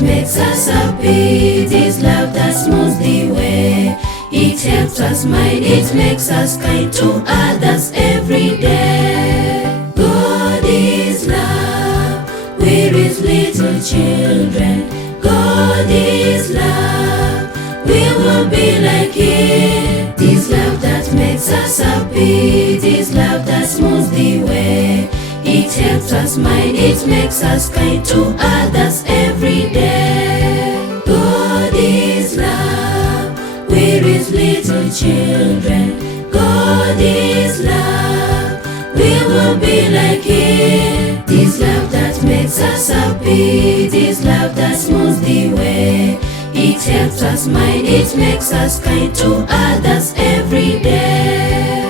it makes us happy. It is love that smooths the way. It helps us mind, it makes us kind to others every day. God is love, we're His little children. God is love, we won't be like Him. It is love that makes us happy. It is love that smooths the way. It helps us mind, it makes us kind to others every day. God is love, we're His little children. God is love, we won't be like Him. It is love that makes us happy. It is love that smooths the way. It helps us mind, it makes us kind to others every day.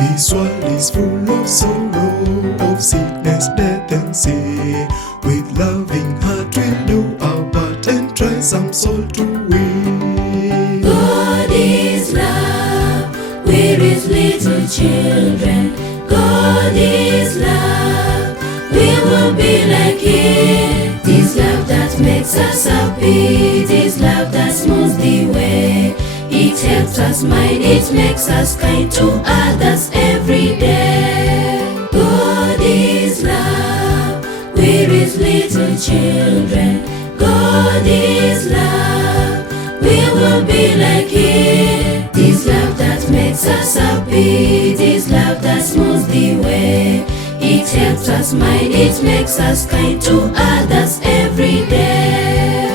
This world is full of sorrow, of sickness, death and sin. With loving heart we'll do our part and try some soul to win. God is love, we're His little children. God is love, we won't be like Him. It is love that makes us happy. It is love that smooths the way. It helps us mind, it makes us kind to others every day. God is love, we're His little children. God is love, we won't be like Him. It is love that makes us happy. It is love that smooths the way. It helps us mind, it makes us kind to others every day.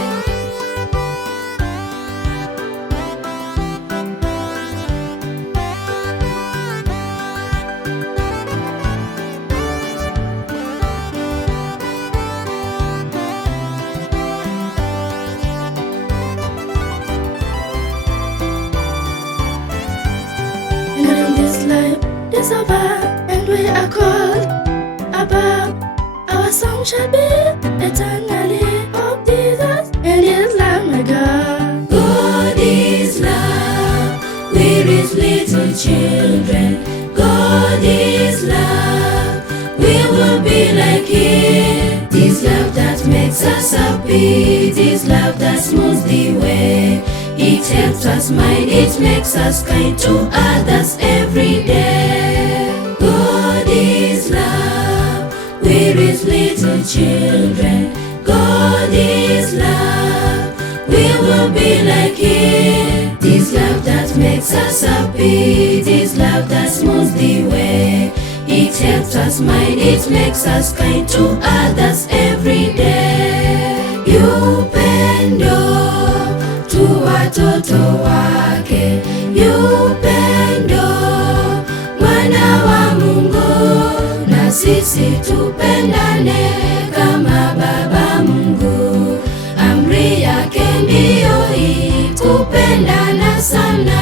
In this life, is over, and we are called above. Our song shall be eternally of Jesus and His love, my God. God is love, we're His little children. God is love, we won't be like Him. It is love that makes us happy. It is love that smooths the way. It helps us mind, it makes us kind to others every day. God is love, we're His little children. God is love, we won't be like Him. It is love that makes us happy. It is love that smooths the way. It helps us mind, it makes us kind to others every day. Upendo tu watoto wake, upendo mwana wa Mungu, na sisi tupendane kama Baba Mungu. Amri yake ndiyo hii, kupendana sana.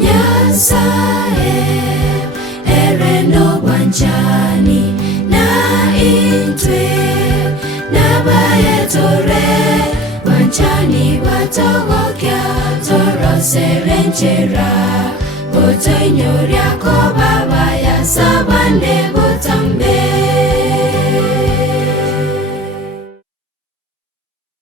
Nyasaye ereno bwanjani na intwe nabayetore wanchani watogokya toro serenchera boto inyoria ko baba ya sabande botambe.